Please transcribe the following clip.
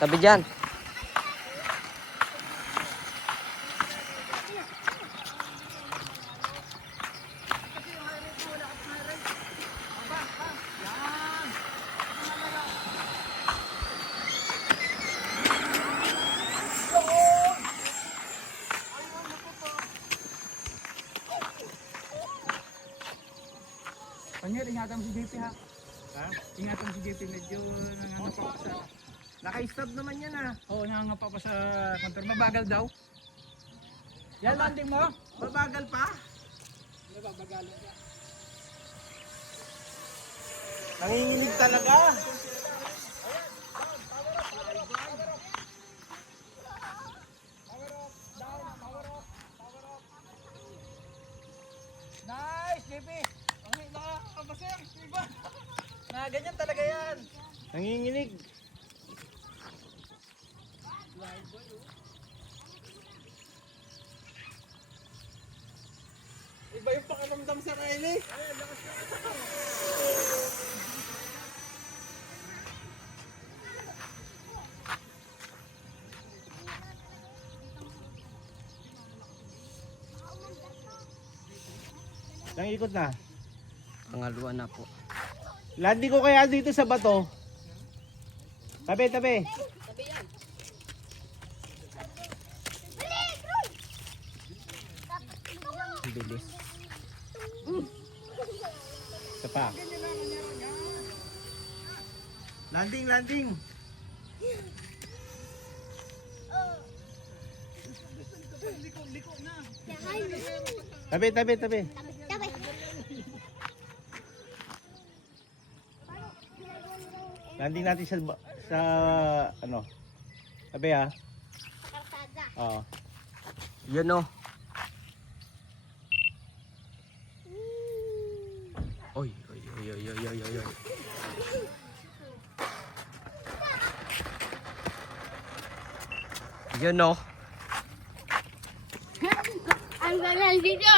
Tabi dyan. Panyar, ingatan mo si JP ha. Ha? Ingatan mo si JP, medyo nangangapa pa sa... Naka-stop naman yan ah. Oo, nangangapa pa sa motor. Mabagal daw. Yan, landing mo. Mabagal pa? Mabagal. Nanginginig talaga. Nice, JP. Nakakabasir. Iba. Na ganyan talaga yan. Nanginginig. Iba yung pakiramdam sa kaili. Nang ikot na. Pangalawa na po. Landi ko kaya dito sa bato. Tabi, tabi. Bilis. Isa pa. Landing, landing. Tabi, tabi, tabi. Landing natin sa ano. Tabi ha. Oo. Yun o. Oy, oy, oy, oy, oy, oy, oy, oy. Yun o. Ang galing dito.